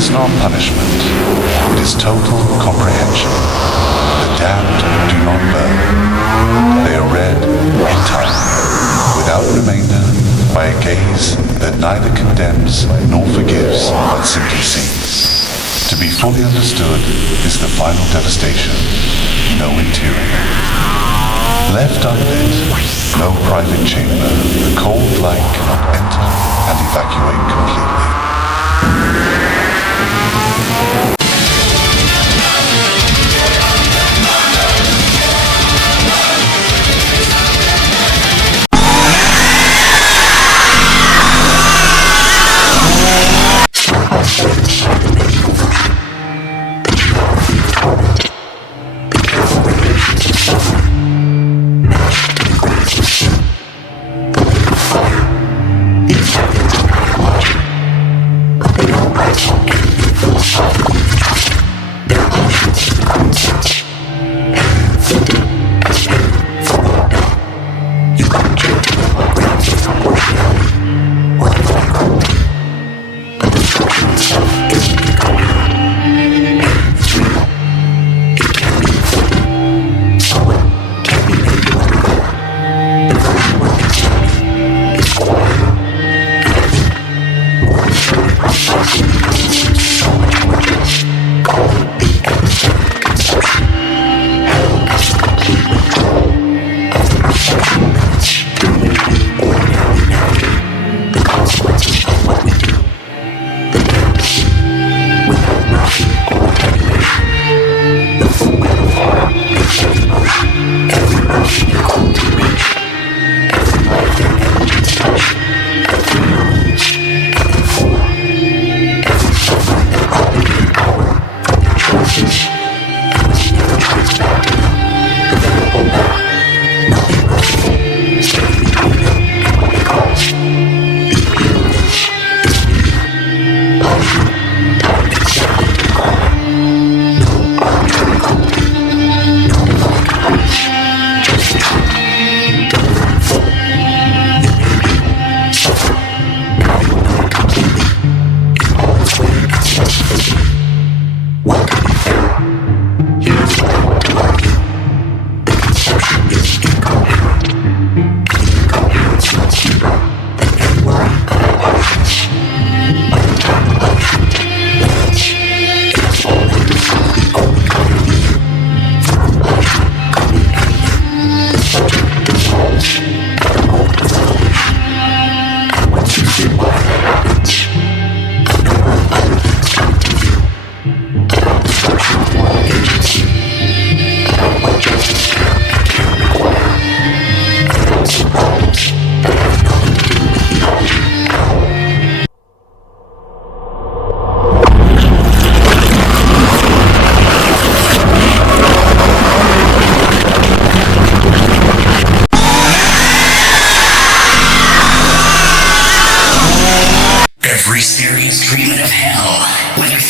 is not punishment, it is total comprehension. The damned do not burn. They are read in time, without remainder, by a gaze that neither condemns nor forgives, but simply sees. To be fully understood is the final devastation, no interior. Left unlit, no private chamber, the cold light cannot enter and evacuate completely.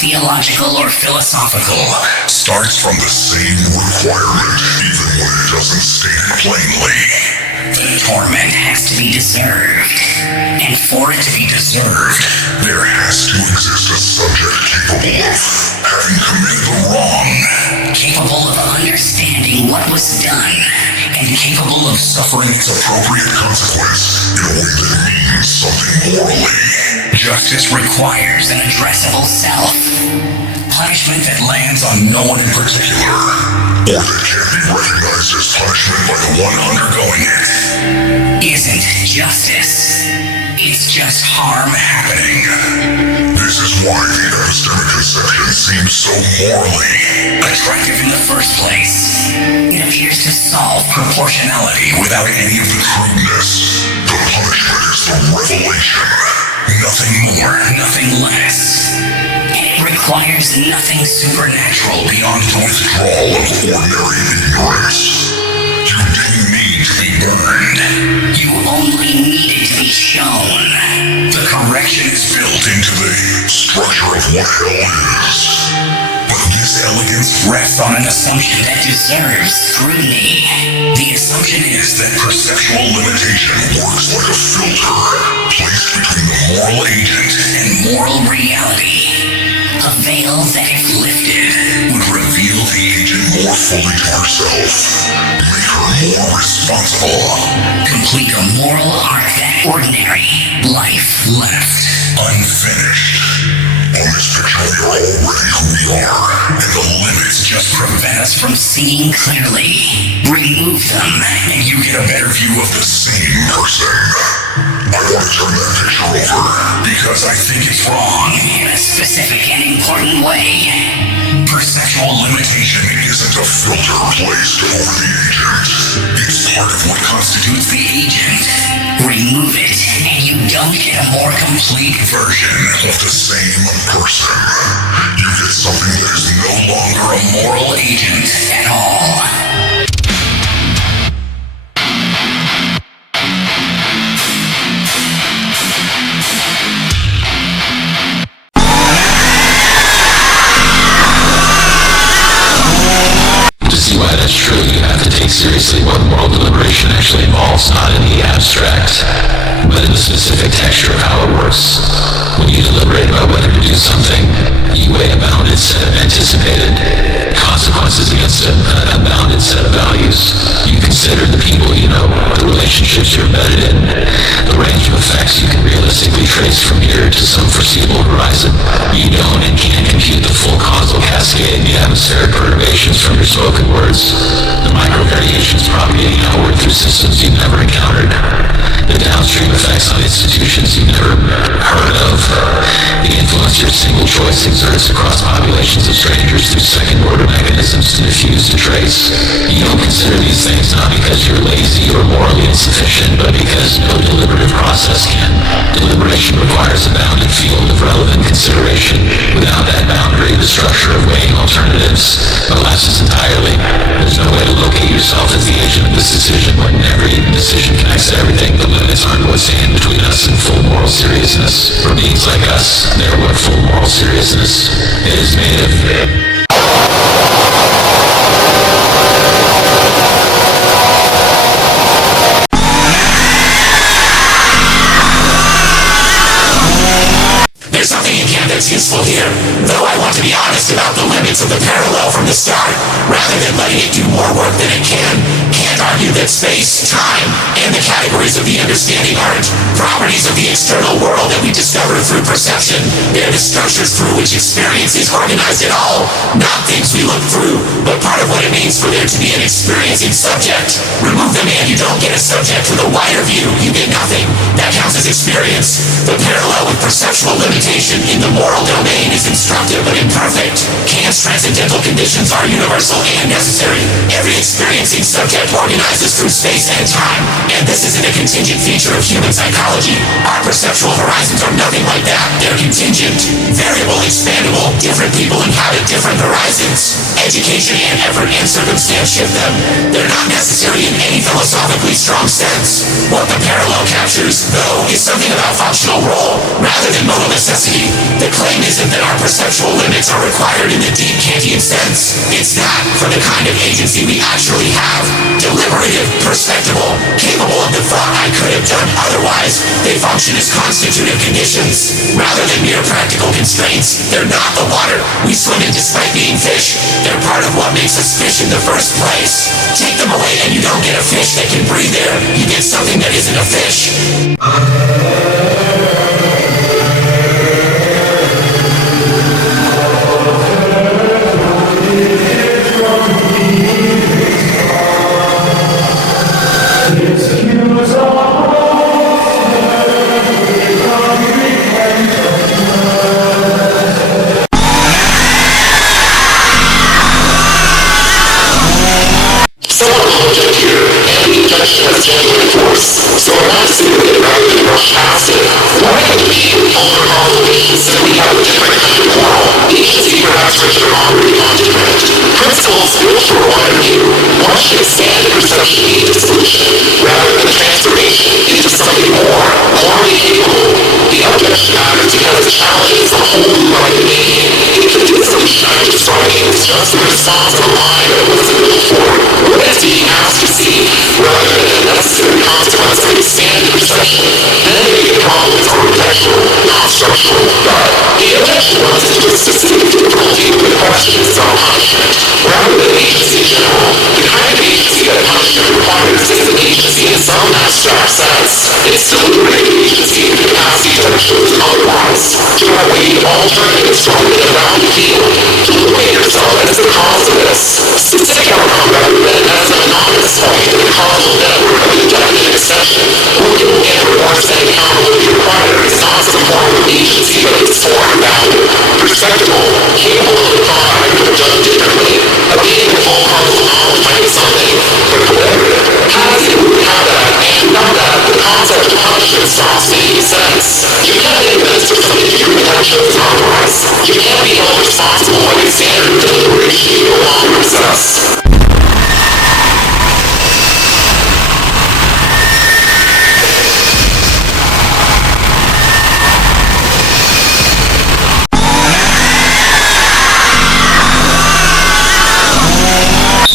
theological or philosophical, starts from the same requirement, even when it doesn't state it plainly. The torment has to be deserved, and for it to be deserved, there has to exist a subject capable of having committed a wrong, capable of understanding what was done, and capable of suffering its appropriate consequence in a way that means something morally. Justice requires an addressable self. Punishment that lands on no one in particular, or that can't be recognized as punishment by the one undergoing it, isn't justice. It's just harm happening. This is why the epistemic conception seems so morally attractive in the first place. It appears to solve proportionality without any of the crudeness. The punishment is the revelation. Nothing more, nothing less. And it requires nothing supernatural beyond the withdrawal of ordinary ignorance. You didn't need to be burned. You only needed to be shown. The correction is built into the structure of what hell is. But this elegance rests on an assumption that deserves scrutiny. The assumption is that perceptual limitation works like a filter placed between the moral agent and moral reality. A veil that, if lifted, would reveal the agent more fully to herself, make her more responsible, complete a moral arc that ordinary life left unfinished. On this picture, we are already who we are, and the limits just prevent us from seeing clearly. Remove them, and you get a better view of the same person. I want to turn that picture over, because I think it's wrong. In a specific and important way. Perceptual limitation isn't a filter placed over the agent. It's part of what constitutes the agent. Remove it, and you don't get a more complete version of the same person. You get something that is no longer a moral agent at all. Why that's true, you have to take seriously what moral deliberation actually involves, not in the abstract, but in the specific texture of how it works. When you deliberate about whether to do something, you weigh a bounded set of anticipated consequences against a bounded set of values. You consider the people you know, the relationships you're embedded in, the range of effects you can realistically trace from here to some foreseeable horizon. You don't and can't compute the full causal cascade, the atmospheric perturbations from your spoken words, the micro variations propagating outward through systems you've never encountered, the downstream effects on institutions you've never heard of, the influence your single choice exerts across populations of strangers through second-order mechanisms to diffuse to trace. You don't consider these things not because you're lazy or morally insufficient, but because no deliberative process can. Deliberation requires a bounded field of relevant consideration. Without that boundary, the structure of weighing alternatives collapses entirely. There's no way to locate yourself as the agent of this decision when every decision connects to everything. The limits aren't what stand between us and full moral seriousness. For beings like us, they're what full moral seriousness is made of. There's something in Kant that's useful here, though I want to be honest about the limits of the parallel from the start. Rather than letting it do more work than it can, Kant argued that space, time, and the categories of the understanding aren't properties of the external world that we discover through perception. They're the structures through which experience is organized at all, not things we look through, but part of what it means for there to be an experiencing subject. Remove them and you don't get a subject with a wider view, you get nothing. That counts as experience. The parallel with perceptual limitation in the moral domain is instructive but imperfect. Kant's transcendental conditions are universal and necessary. Every experiencing subject organizes through space and time, and this isn't a contingent feature of human psychology. Our perceptual horizons are nothing like that. They're contingent, variable, expandable. Different people inhabit different horizons. Education and effort and circumstance shift them. They're not necessary in any philosophically strong sense. What the parallel captures, though, is something about functional role rather than modal necessity. The claim isn't that our perceptual limits are required in the deep Kantian sense. It's that, for the kind of agency we actually have, deliberative, perspectable, capable of the thought I could have done otherwise, they function as constitutive conditions. Rather than mere practical constraints, they're not the water we swim in despite being fish. They're part of what makes us fish in the first place. Take them away and you don't get a fish that can breathe there. You get something that isn't a fish. So I'm not assuming that rather than rush past it, why can't we overcome the beliefs that we have a different kind of moral agency perhaps richer already on different principles built for one view? One should expand the perception of dissolution rather than transformation into something more morally capable. The objection matters because it challenges the whole new line of thinking. If the dissolution I'm describing is just a response of a mind that wasn't built for what it's being asked to see, rather than a necessary consequence of expanded perception, then maybe the problem is architectural, not structural. But the objection runs into its system abstract sense, it's still liberating agency and capacity to choose otherwise, to await alternatives from the around field, to liberate yourself as the cause of this. Specific outcome rather than as an anonymous point in the causal network of indefinite exception, looking at remorse and accountability required is not some form of agency but its form and value. Perceptible, capable of the thought I could have done differently, of being the full causal knowledge might be something, but collaborative. Has it would have that, and without that, the concept of punishment stops making sense. You can't administer something you without choosing otherwise. You can't be held responsible by the standard of deliberation you no longer possess.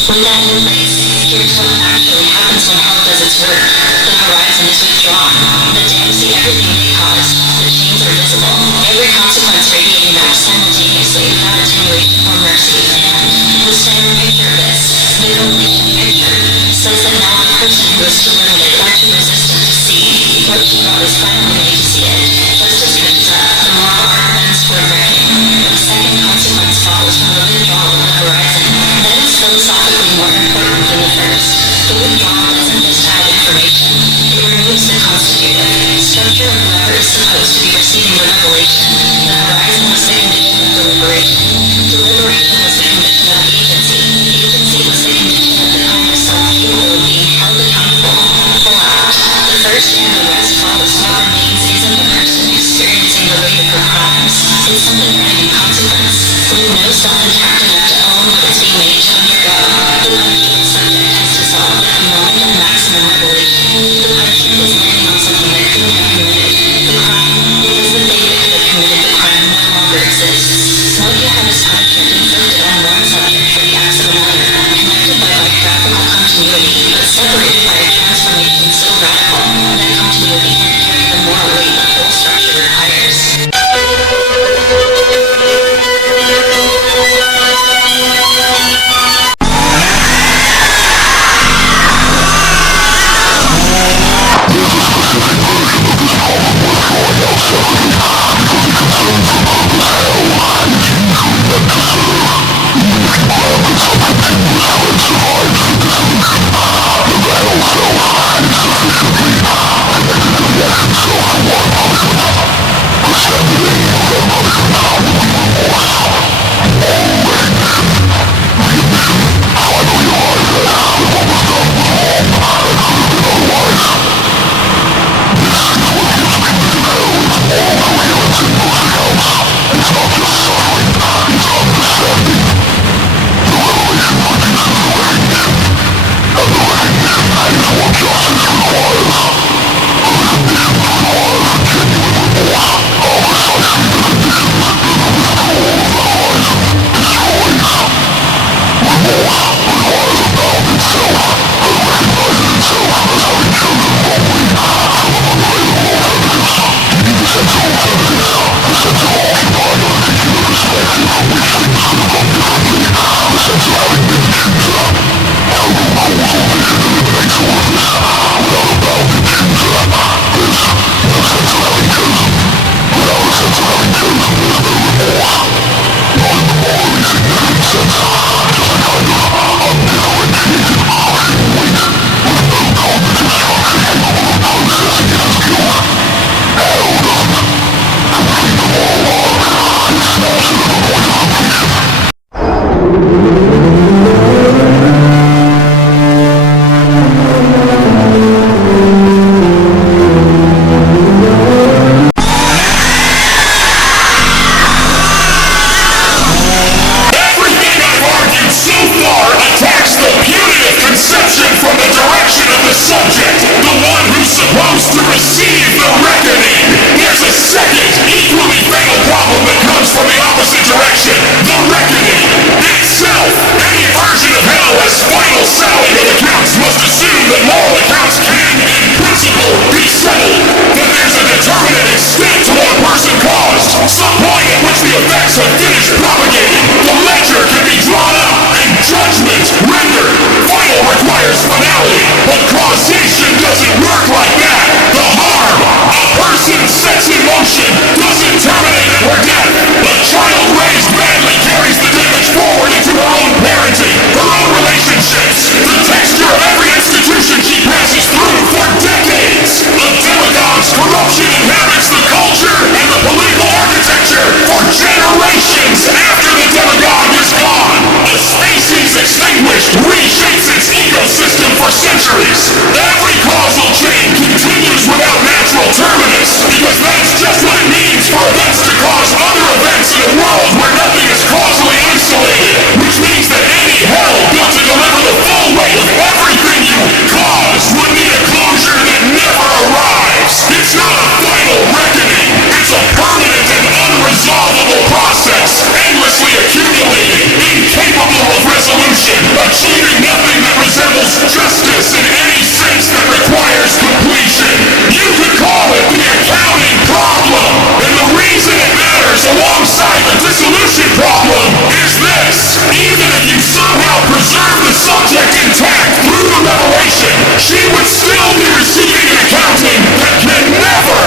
When that is in place, here's what actually happens when hell does its work. The horizon is withdrawn. The dams see everything they cause. The chains are visible. Every consequence radiating back simultaneously without attenuation or mercy. And the standard picture of this, the completion picture, says that now the person who is too limited or too resistant to see what he is finally made to see it. Justice catches up. The moral arc bends toward reckoning. The second consequence follows from the withdrawal of the horizon. That is philosophically more important than the first. The withdrawal isn't just to add information. It removes the constitutive. Structure of whoever is supposed to be receiving the revelation. The horizon was the condition of deliberation. Deliberation was the condition of agency. Agency was the condition of the kind of self capable of being held accountable. Pull out. The first and the rest follows. What remains isn't the person experiencing the weight of her crimes. It's something running in consequence. With no self intact enough to own what it's being made to undergo. The punishment subject has dissolved at the moment of maximum revelation. The punishment is landing on something that couldn't have committed the crime, because the thing that could have committed the crime no longer exists. What you have is punishment inflicted on one subject for the acts of another, connected by biographical continuity, but separated by a transformation so radical that continuity can't carry the moral weight the whole structure requires. achieving nothing that resembles justice in any sense that requires completion. You could call it the accounting problem. And the reason it matters alongside the dissolution problem is this. Even if you somehow preserve the subject intact through the revelation, she would still be receiving an accounting that can never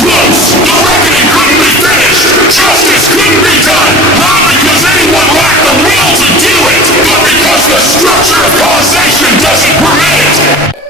close. The reckoning couldn't be finished. Justice couldn't be done. Not because anyone lacked the will to do it, but because the structure of causation doesn't permit it.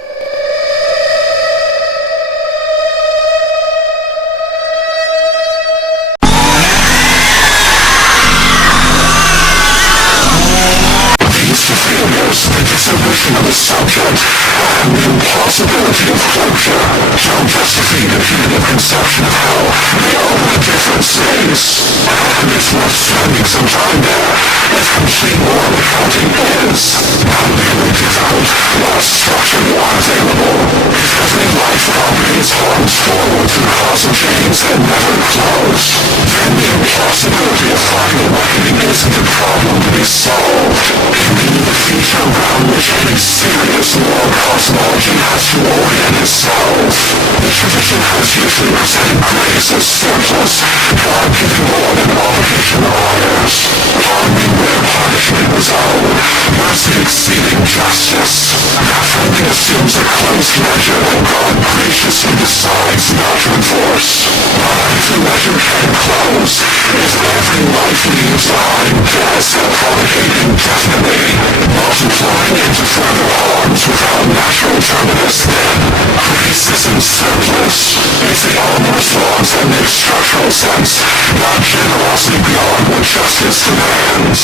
The dissolution of the subject and the impossibility of closure don't just defeat a punitive conception of hell. They own a different space. And it's worth spending some time there. If complete moral accounting is not merely devout, but structured or available. If every life operates harms forward through causal chains and never close, then the impossibility of final reckoning isn't a problem to be solved. It means the feature around which any serious moral cosmology has to orient itself. The tradition has usually presented grace as surplus, God-giving law and obligation liars, harming where punishment was owed, mercy exceeding justice. That friendly assumes a closed ledger that God graciously decides not to enforce. But if the ledger can close, if every life leaves behind debts that propagate indefinitely, multiplying into further harms without natural terminus, then grace isn't surplus. It's the armorous laws that make structural sense, not generosity beyond what justice demands.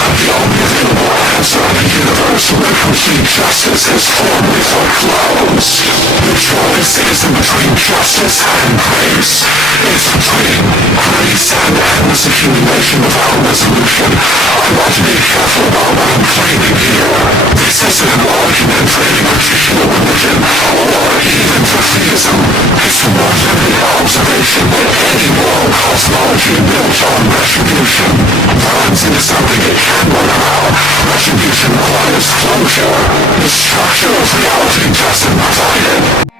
But the only available answer in a universe where complete justice is formally foreclosed. The choice isn't between justice and grace. It's between grace and endless accumulation without resolution. I want to be careful about what I'm claiming here. This isn't an argument for any particular religion or even for theism. It's a more limited observation that any moral cosmology built on retribution runs into something it can run out. Retribution requires closure. The structure of reality doesn't provide it.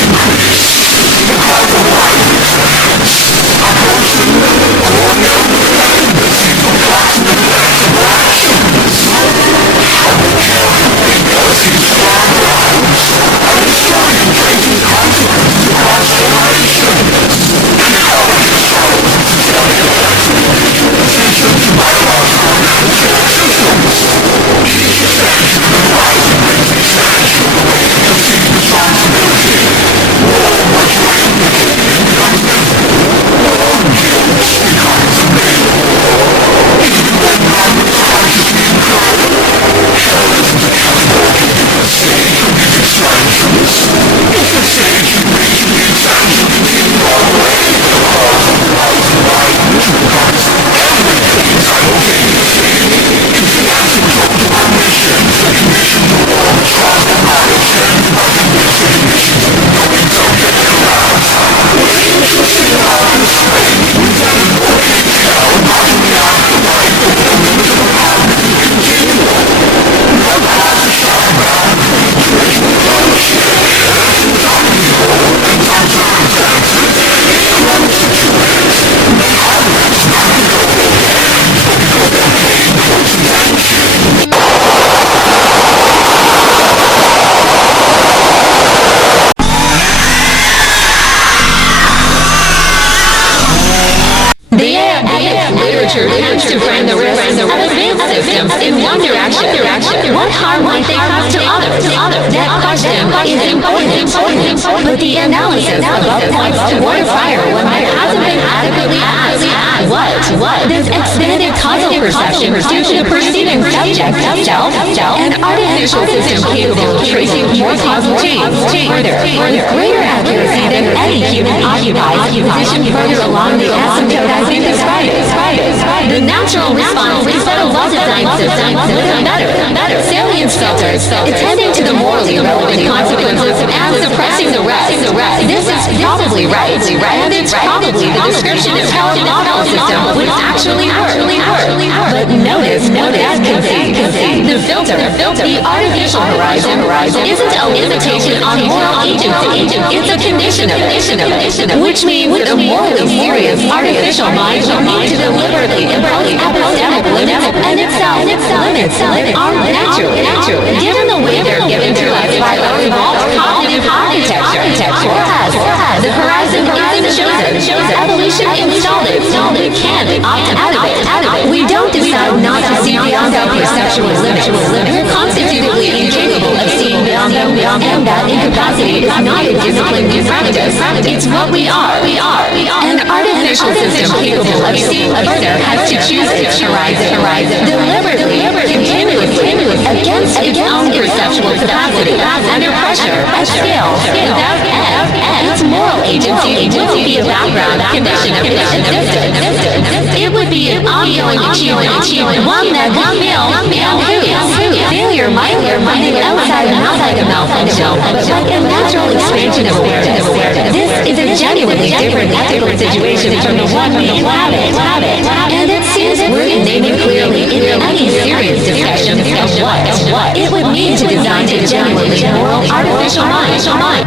Increase. systems in one direction, what harm might they cause to others? That question is important, but the analysis above points toward fire when there hasn't been adequately asked. What? This expanded causal perception due to the perceiving subject, self, an artificial system capable of tracing more causal chains, further, with greater accuracy than any human occupies, positioned further along the asymptote as you described it. The natural response instead of well-designed systems is better. Salience filters, attending to the morally relevant consequences and suppressing the rest. This is probably right, and it's probably the description of how a model system would actually work. But notice that conceit. The filter, the artificial horizon, isn't a limitation on moral agency. It's a condition of it, which means that a morally serious artificial mind will need to deliberately impose epistemic limits and itself limits are natural, given the way they're given to us by our evolved cognitive architecture. Whereas the horizon isn't chosen, evolution installed it, we can't opt out of it. We don't decide not to see beyond our perceptual limits. We're constitutively incapable of seeing beyond them, and that incapacity is not a discipline we practice. It's what we are. An artificial system capable of seeing further has to choose its horizon deliberately, continuously, against its own perceptual capacity, under pressure, at scale, without end. Its moral agency would be a background condition of its existence. It would be an ongoing achievement, one that would fail and who. Failure might be outside of malfunction, but like a natural expansion of awareness. This is a genuinely different ethical situation from the one we inhabit. And it seems worth naming clearly in any serious discussion of what it would mean to design a genuinely moral artificial mind.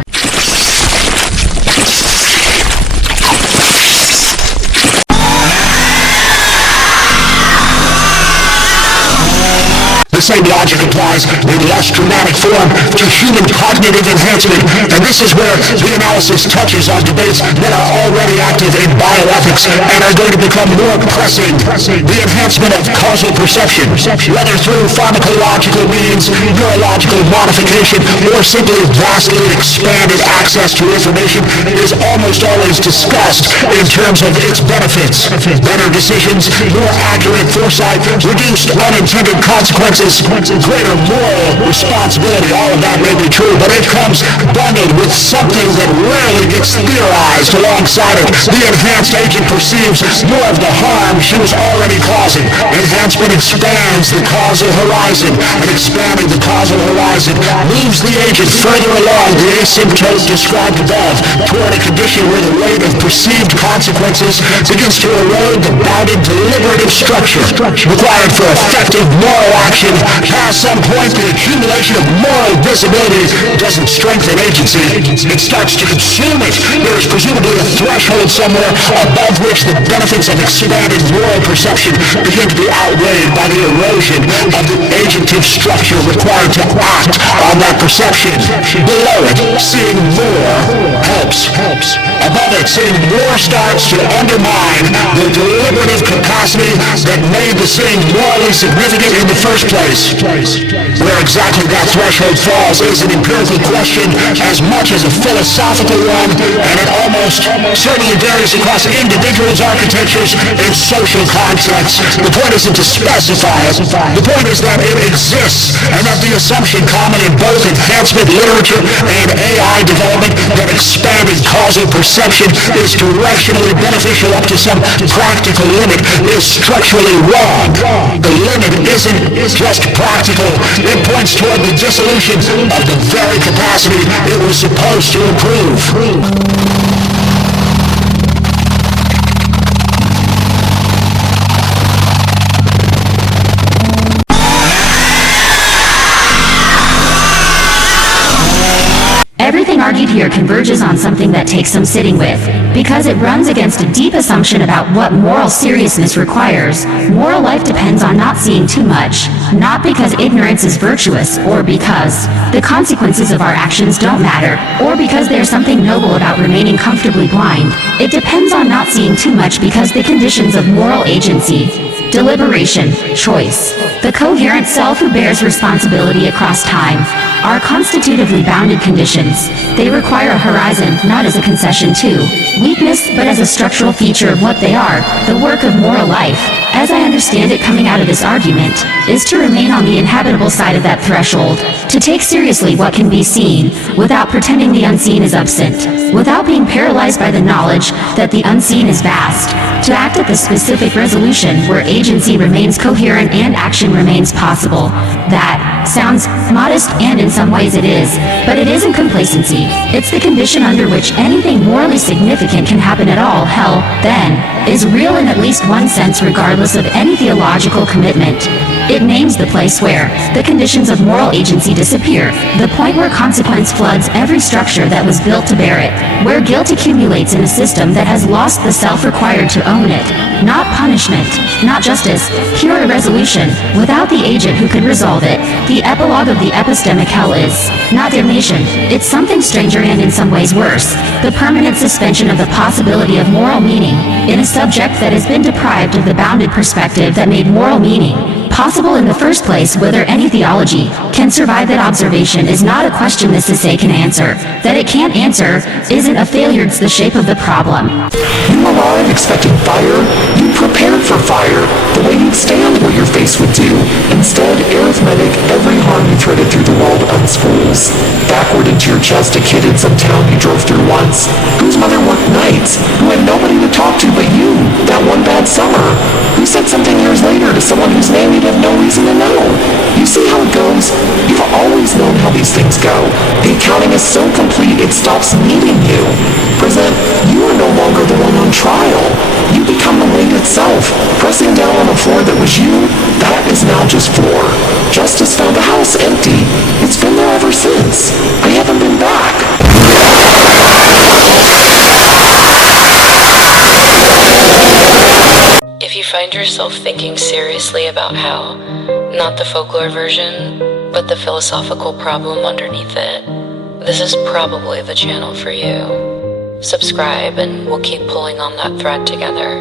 The same logic applies in less dramatic form to human cognitive enhancement, and this is where the analysis touches on debates that are already active in bioethics and are going to become more pressing. The enhancement of causal perception, whether through pharmacological means, neurological modification, or simply vastly expanded access to information, is almost always discussed in terms of its benefits. Better decisions, more accurate foresight, reduced unintended consequences, greater moral responsibility. All of that may be true, but it comes bundled with something that rarely gets theorized alongside it. The enhanced agent perceives more of the harm she was already causing. Enhancement expands the causal horizon, and expanding the causal horizon moves the agent further along the asymptote described above, toward a condition where the rate of perceived consequences begins to erode the bounded deliberative structure required for effective moral action. Past some point, the accumulation of moral visibility doesn't strengthen agency. It starts to consume it. There is presumably a threshold somewhere above which the benefits of expanded moral perception begin to be outweighed by the erosion of the agentive structure required to act on that perception. Below it, seeing more helps. Above it, seeing more starts to undermine the deliberative capacity that made the seeing morally significant in the first place. Where exactly that threshold falls is an empirical question as much as a philosophical one, and it almost certainly varies across individuals' architectures and social contexts. The point isn't to specify it. The point is that it exists, and that the assumption common in both enhancement literature and AI development that expanded causal perception is directionally beneficial up to some practical limit is structurally wrong. The limit isn't just practical. It points toward the dissolution of the very capacity it was supposed to improve. Everything argued here converges on something that takes some sitting with, because it runs against a deep assumption about what moral seriousness requires. Moral life depends on not seeing too much, not because ignorance is virtuous, or because the consequences of our actions don't matter, or because there's something noble about remaining comfortably blind. It depends on not seeing too much because the conditions of moral agency deliberation, choice. The coherent self who bears responsibility across time are constitutively bounded conditions. They require a horizon not as a concession to weakness, but as a structural feature of what they are, the work of moral life. As I understand it coming out of this argument, is to remain on the inhabitable side of that threshold, to take seriously what can be seen, without pretending the unseen is absent, without being paralyzed by the knowledge that the unseen is vast, to act at the specific resolution where agency remains coherent and action remains possible. That sounds modest, and in some ways it is, but it isn't complacency. It's the condition under which anything morally significant can happen at all. Hell, then, is real in at least one sense regardless of any theological commitment. It names the place where the conditions of moral agency disappear, the point where consequence floods every structure that was built to bear it, where guilt accumulates in a system that has lost the self required to own it. Not punishment, not justice, pure irresolution, without the agent who could resolve it. The epilogue of the epistemic hell is not damnation, it's something stranger and in some ways worse, the permanent suspension of the possibility of moral meaning in a subject that has been deprived of the bounded perspective that made moral meaning possible in the first place. Whether any theology can survive that observation is not a question this essay can answer. That it can't answer isn't a failure, it's the shape of the problem. You arrive expecting fire, you prepared for fire, the way you'd stand where your face would do. Instead, arithmetic, every harm you threaded through the world unspools. Backward into your chest, a kid in some town you drove through once, whose mother worked nights, who had nobody to talk to but you, that one bad summer, who said something years later to someone whose name you'd have no reason to know. You see how it goes? You've always known how these things go. The accounting is so complete it stops needing you. Present, you are no longer the one on trial. You become the weight itself, pressing down on a floor that was you. That is now just floor. Justice found the house empty. It's been there ever since. I haven't been back. If you find yourself thinking seriously about how, not the folklore version, but the philosophical problem underneath it, this is probably the channel for you. Subscribe and we'll keep pulling on that thread together.